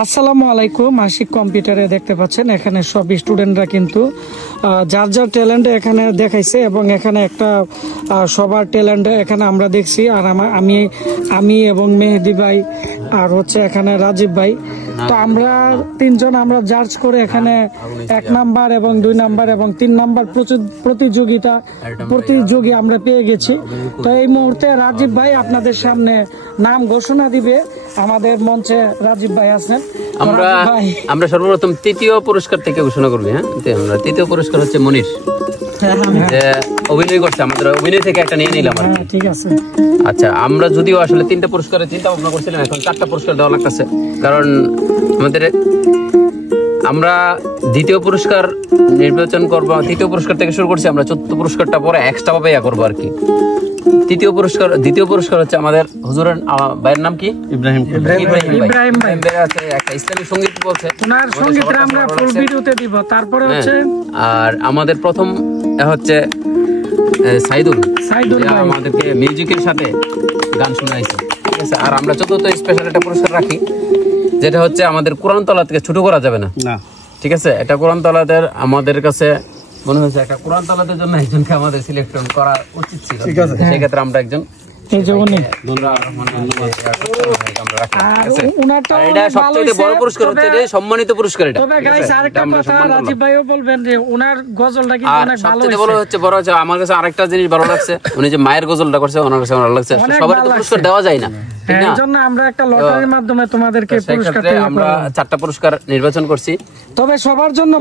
আসসালামু আলাইকুম। আশিক কম্পিউটারে দেখতে পাচ্ছেন এখানে সব স্টুডেন্টরা কিন্তু যার যার ট্যালেন্ট এখানে দেখাইছে এবং এখানে একটা সবার ট্যালেন্ট এখানে আমরা দেখছি। আর আমি এবং মেহেদি ভাই আর হচ্ছে এখানে রাজীব ভাই, তো আমরা তিনজন আমরা জাজ করে এখানে 1 নাম্বার এবং 2 নাম্বার এবং 3 নাম্বার প্রতিযোগী আমরা পেয়ে গেছি। তো এই মুহূর্তে রাজীব ভাই আপনাদের সামনে নাম ঘোষণা দিবে। আমাদের মঞ্চে রাজীব ভাই আছেন। আমরা সর্বপ্রথম তৃতীয় পুরস্কার থেকে ঘোষণা করবি। হ্যাঁ, আমরা তৃতীয় পুরস্কার হচ্ছে মনির, অভিনয় করছে, আমাদের অভিনয় থেকে একটা নিয়ে নিলাম। ঠিক আছে। আচ্ছা, আমরা যদিও আসলে 3টা পুরস্কারের চিন্তা ভাবনা করছিলাম, এখন 4টা পুরস্কার দেওয়া লাগতেছে, কারণ আমরা দ্বিতীয় পুরস্কার নির্বাচন করবো। তৃতীয় পুরস্কার থেকে শুরু করছি, আমরা 4র্থ পুরস্কারটা পরে এক্সট্রা ভাবে করবো আর কি। দ্বিতীয় পুরস্কার হচ্ছে আমাদের হুজুরের ভাইয়ের নাম কি? ইব্রাহিম ভাই আছে, একটা ইসলামিক সঙ্গীত বলছে, ওনার সঙ্গীতটা আমরা ফুল ভিডিওতে দিব। তারপরে হচ্ছে আর আমাদের প্রথম হচ্ছে সাইদুল আমাদেরকে মিউজিকের সাথে গান শোনাইছে, ঠিক আছে। আর আমরা 4র্থ স্পেশাল একটা পুরস্কার রাখি, যেটা হচ্ছে আমাদের কোরআন তলাতকে ছোট করা যাবে না, ঠিক আছে। এটা কোরআন তলাতের আমাদের কাছে মনে হয়েছে একটা কোরআন তলাতের জন্য একজনকে আমাদের সিলেকশন করা উচিত ছিল, ঠিক আছে। সেক্ষেত্রে আমরা একজন সম্মানিত পুরস্কার। আমার কাছে আরেকটা জিনিস ভালো লাগছে, উনি যে মায়ের গজলটা করছে ওনার কাছে ভালো লাগছে। সবার পুরস্কার দেওয়া যায় না, আমরা একটা লটারির মাধ্যমে তোমাদেরকে আমরা 4টা পুরস্কার নির্বাচন করছি। তবে সবার জন্য